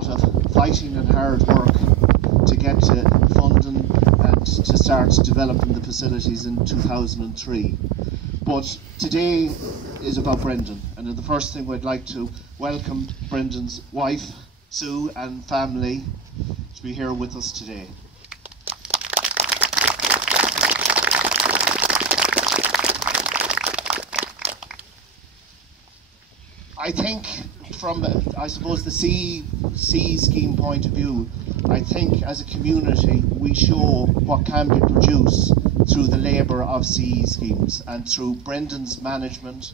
lot of fighting and hard work to get to funding and to start developing the facilities in 2003. But today is about Brendan, and the first thing we'd like to welcome Brendan's wife, Sue, and family to be here with us today. I think from, I suppose, the C scheme point of view, I think as a community we show what can be produced through the labour of CE schemes and through Brendan's management,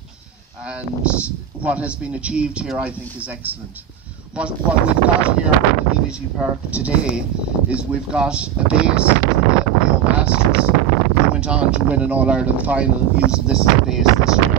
and what has been achieved here I think is excellent. What we've got here in the Community Park today is we've got a base from the Mayo Masters, who went on to win an All-Ireland final using this as a base this year.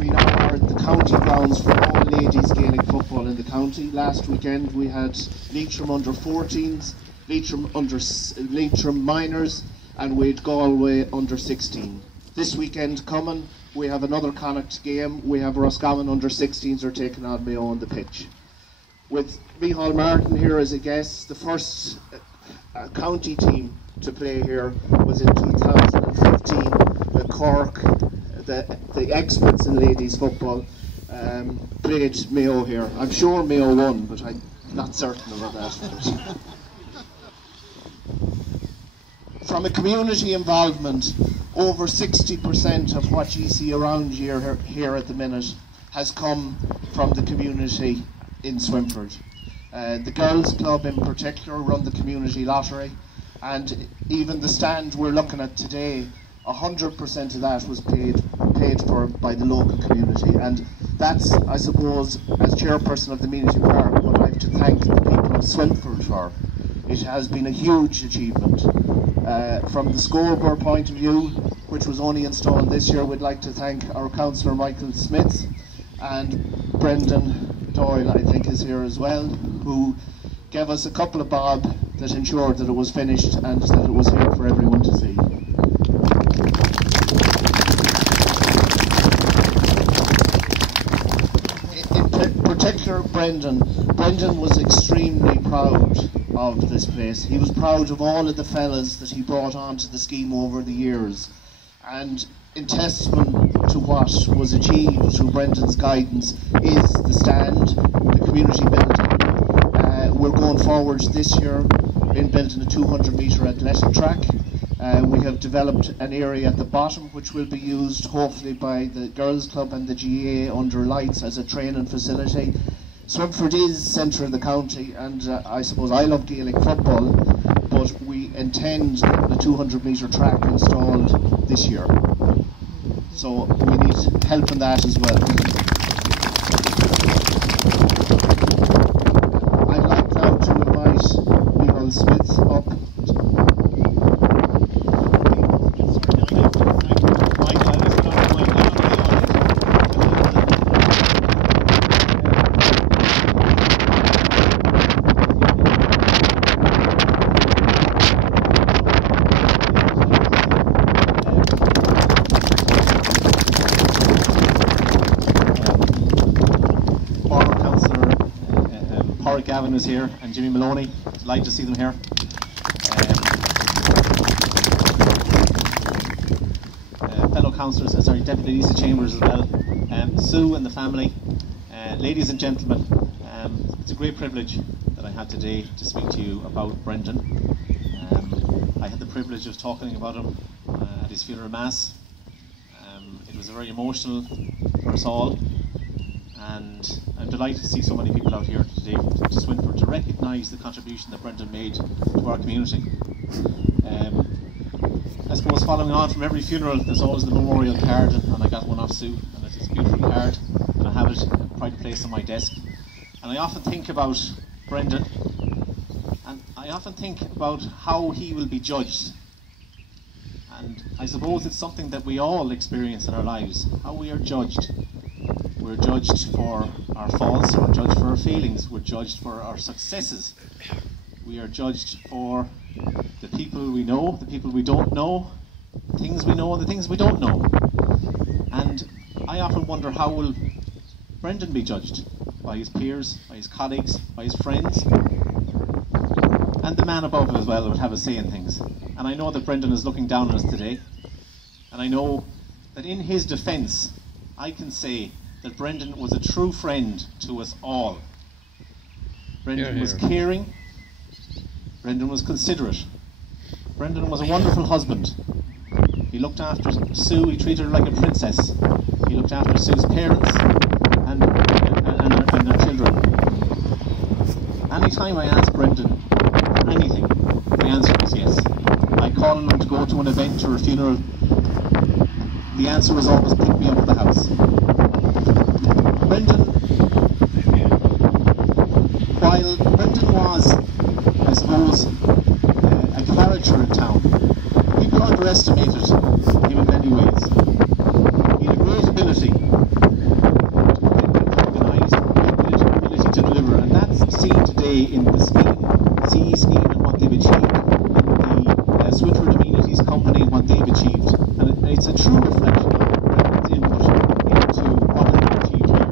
We now are at the county grounds for all ladies Gaelic football in the county. Last weekend we had Leitrim under 14s, Leitrim minors, and we had Galway under 16. This weekend coming we have another Connacht game. We have Roscommon under 16s are taking on Mayo on the pitch. With Micheál Martin here as a guest, the first county team to play here was in 2015 with Cork. The experts in ladies football played Mayo here. I'm sure Mayo won, but I'm not certain about that. From a community involvement, over 60% of what you see around here at the minute has come from the community in Swinford. The girls' club in particular run the community lottery, and even the stand we're looking at today, 100% of that was paid for by the local community, and that's, I suppose, as chairperson of the Community Park, what I have to thank the people of Swinford for. It has been a huge achievement. From the scoreboard point of view, which was only installed this year, we'd like to thank our councillor Michael Smith, and Brendan Doyle, I think, is here as well, who gave us a couple of bob that ensured that it was finished and that it was here for everyone to see. In particular, Brendan was extremely proud of this place. He was proud of all of the fellas that he brought onto the scheme over the years, and in testament to what was achieved through Brendan's guidance is the stand, the community building. We're going forward this year in building a 200-metre athletic track. We have developed an area at the bottom which will be used hopefully by the girls' club and the GAA under lights as a training facility. Swinford is centre of the county, and I suppose I love Gaelic football, but we intend the 200-metre track installed this year. So we need help in that as well. I'd like now to invite Micheál Smith up. Gavin is here, and Jimmy Maloney. Delighted to see them here. Fellow councillors, Deputy Lisa Chambers as well, Sue and the family, ladies and gentlemen, it's a great privilege that I had today to speak to you about Brendan. I had the privilege of talking about him at his funeral mass. It was very emotional for us all, and I'm delighted to see so many people out here today to Swinford to recognise the contribution that Brendan made to our community. I suppose following on from every funeral there's always the memorial card, and I got one off Sue, and it's a beautiful card, and I have it in a pride place on my desk. And I often think about Brendan, and I often think about how he will be judged. And I suppose it's something that we all experience in our lives, how we are judged. We're judged for our faults, we're judged for our failings, we're judged for our successes. We are judged for the people we know, the people we don't know, the things we know and the things we don't know. And I often wonder, how will Brendan be judged? by his peers, by his colleagues, by his friends, and the man above as well would have a say in things. And I know that Brendan is looking down on us today, and I know that in his defence, I can say that Brendan was a true friend to us all. Brendan was caring, Brendan was considerate, Brendan was a wonderful husband. He looked after Sue, he treated her like a princess. He looked after Sue's parents and their children. Anytime I asked Brendan for anything, the answer was yes. I called on him to go to an event or a funeral. The answer was always pick me up at the house. While Brendan was, I suppose, a character in town, people underestimated him in many ways. He had a great ability to organise, ability to deliver, and that's seen today in the CE scheme and what they've achieved, in the Swinford Amenities Company and what they've achieved. And it's a true reflection of Brendan's input into what has been achieved here.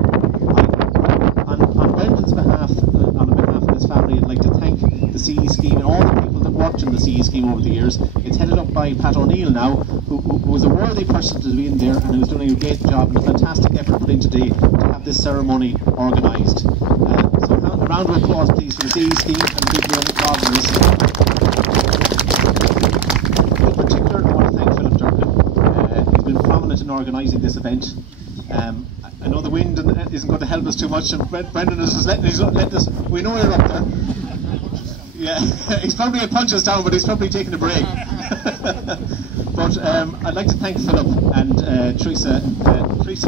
On Brendan's behalf, on behalf of his family, I'd like to thank the CE scheme and all the people that worked in the CE scheme over the years. It's headed up by Pat O'Neill now, who was a worthy person to be in there and who's doing a great job and a fantastic effort put in today to have this ceremony organised. So a round of applause please for the CE scheme and a big round of applause for this. In particular, I want to thank Philip Durkin. He's been prominent in organising this event. I know the wind isn't going to help us too much, and Brendan is just letting us. We know you're up there. Yeah, he's probably a punch us down, but he's probably taking a break. But I'd like to thank Philip and Teresa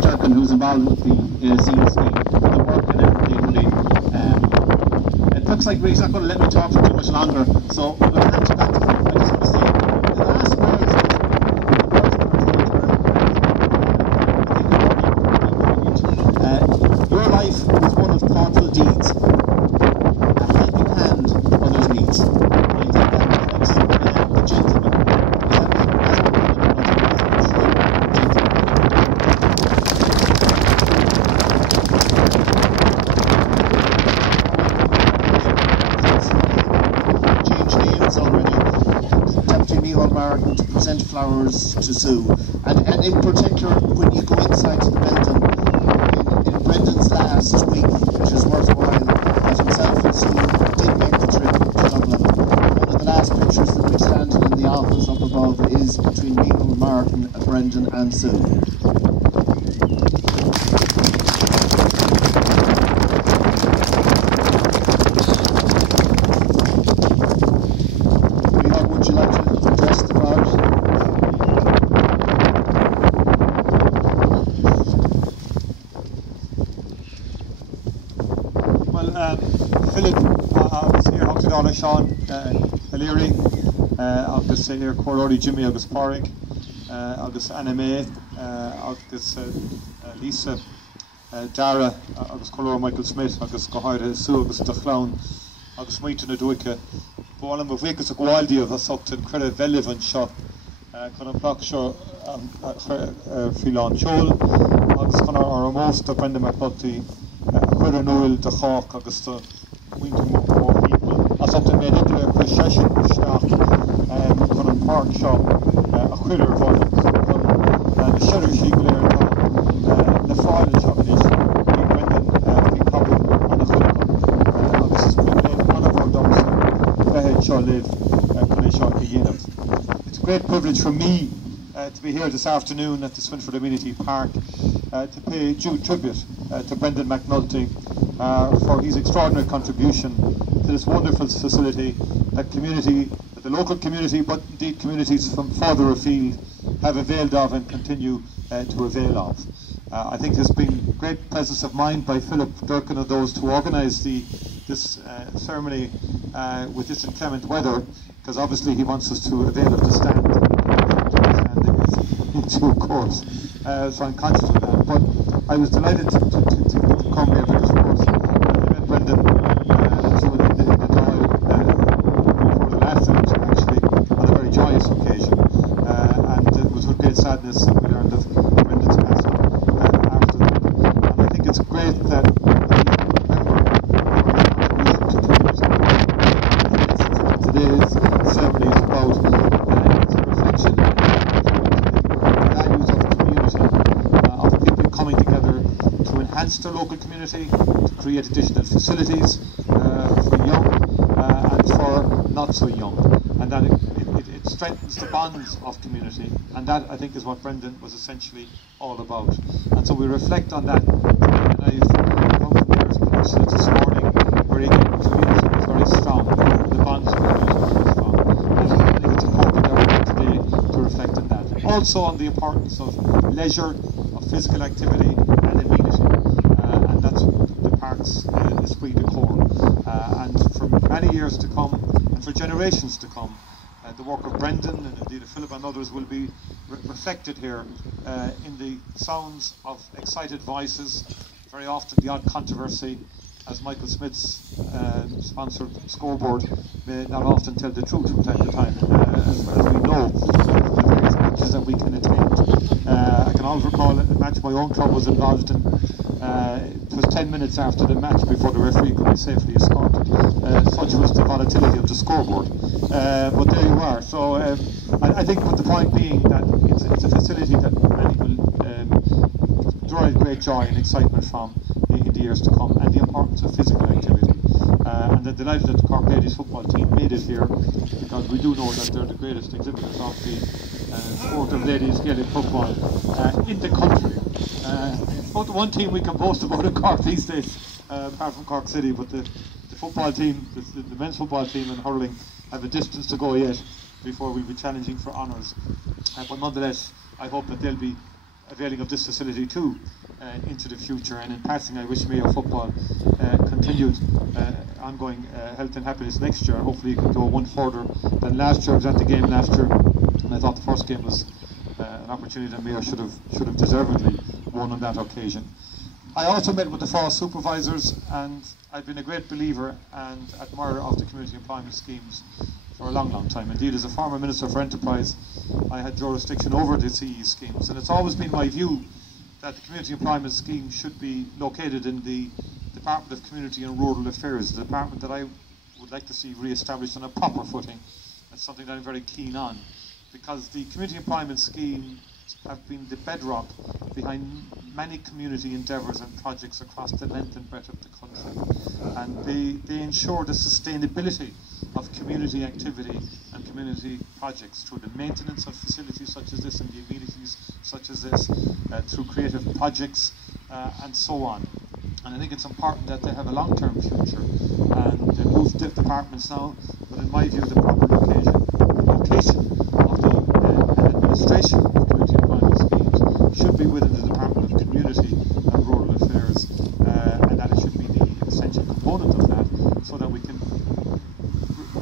Durkin, who's involved with the CE scheme, for the work and effort they put in. It looks like he's not going to let me talk for too much longer, so I'm going to hand you back to Philip. I just want to say the last words. Your life was one of thoughtful deeds. A helping hand others needs. I think that reflects the gentleman. Change names already. Deputy Neil Martin to present flowers to Sue. And in particular, when you go inside to the building, in Brendan's last week, which is worthwhile, that himself and Sue did make the trip to Dublin. One of the last pictures that we're standing in the office up above is between Neil, Martin, Brendan and Sue. Would you like to address the crowd? Philip agus here Hoctadala Sean O'Leary agus here Corrori Jimmy agus Porrick agus Anna May agus Lisa Dara agus Color Michael Smith agus Gohaira Sue agus Dachlaun agus Maita na Duica Bólam a bhhégus a gháildi of a socht an credit veliv an seo chun an plach seo Filan Chol agus chun ar most a Brendan McNulty chuir an oil de chách agus to winter more people as something made into a procession staff chun an park seo a chuir bhil the shutter sheet léir the fáil seo is bhí Brendan bhí cabú an a chuir agus is bhí an a bhór doms behead seo live chun é seo i dhéanamh. It's a great privilege for me to be here this afternoon at the Swinford Amenity Park to pay due tribute to Brendan McNulty for his extraordinary contribution to this wonderful facility that the local community, but indeed communities from further afield have availed of and continue to avail of. I think there's been great presence of mind by Philip Durkin and those who organised this ceremony with this inclement weather, because obviously he wants us to avail of the stand in due course. So I'm conscious of that. But I was delighted to come here because, of course, I met Brendan in the Dáil before the last event, actually, on a very joyous occasion. And it was with great sadness that we learned of Brendan's passing after that. And I think it's great that community, to create additional facilities for young and for not so young, and that it strengthens the bonds of community, and that I think is what Brendan was essentially all about. And so we reflect on that. And I've come from Paris Peninsula this morning, where again community is very strong, the bonds of community are very strong, and I think it's important that we're here today to reflect on that. Also on the importance of leisure, of physical activity and amenity, and that's the park's esprit de corps. And for many years to come, and for generations to come, the work of Brendan and indeed of Philip and others will be reflected here in the sounds of excited voices, very often the odd controversy, as Michael Smith's sponsored scoreboard may not often tell the truth from time to time, as we know, the various matches that we can attend. I can also recall a match my own club was involved in. It was 10 minutes after the match before the referee could be safely escorted. Such was the volatility of the scoreboard. But there you are. So I think, but the point being that it's a facility that many will derive great joy and excitement from in the years to come, and the importance of physical activity. And I'm delighted that the Cork Ladies football team made it here, because we do know that they're the greatest exhibitors of the sport of ladies Gaelic football in the country. About the one team we can boast about in Cork these days, apart from Cork City, but the football team, the men's football team in hurling, have a distance to go yet before we'll be challenging for honours. But nonetheless, I hope that they'll be availing of this facility too into the future. And in passing, I wish Mayo football continued ongoing health and happiness next year, and hopefully you can go one further than last year. I was at the game last year, and I thought the first game was an opportunity that Mayo should have deservedly won on that occasion. I also met with the FÁS supervisors, and I've been a great believer and admirer of the community employment schemes for a long time. Indeed, as a former Minister for Enterprise, I had jurisdiction over the CE schemes, and it's always been my view that the community employment scheme should be located in the Department of Community and Rural Affairs, the department that I would like to see re-established on a proper footing. That's something that I'm very keen on, because the community employment schemes have been the bedrock behind many community endeavours and projects across the length and breadth of the country, and they ensure the sustainability of community activity and community projects through the maintenance of facilities such as this and the amenities such as this, through creative projects and so on. And I think it's important that they have a long-term future, and they've moved departments now, but in my view the proper location of the administration of community employment schemes should be within the Department of Community and Rural Affairs, and that it should be the essential component of that, so that we can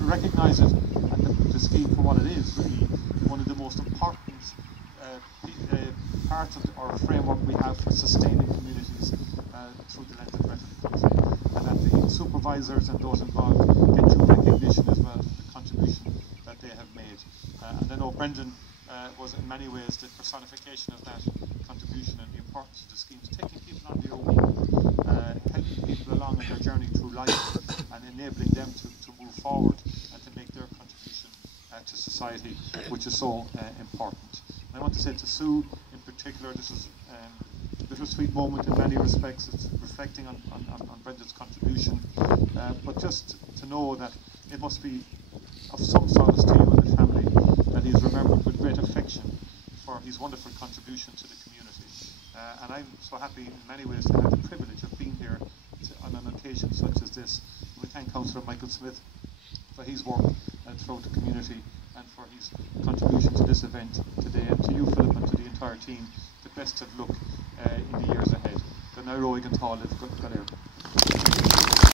recognise it and the scheme for what it is, really one of the most important parts of our framework we have for sustaining communities through the length and breadth of the country, and that the supervisors and those involved get due recognition as well for the contribution that they have made. And I know Brendan was in many ways the personification of that contribution and the importance of the schemes, taking people under your wing, helping people along in their journey through life and enabling them to move forward and to make their contribution to society, which is so important. And I want to say to Sue in particular, this is a bittersweet moment in many respects. It's reflecting on Brendan's contribution, but just to know that it must be of some solace to you and the family that he is remembered with great affection for his wonderful contribution to the community. And I'm so happy in many ways to have the privilege of being here on an occasion such as this. We thank Councillor Michael Smith for his work throughout the community and for his contribution to this event today. And to you, Philip, and to the entire team, the best of luck in the years ahead. Good night, Roigan Hall, it's good to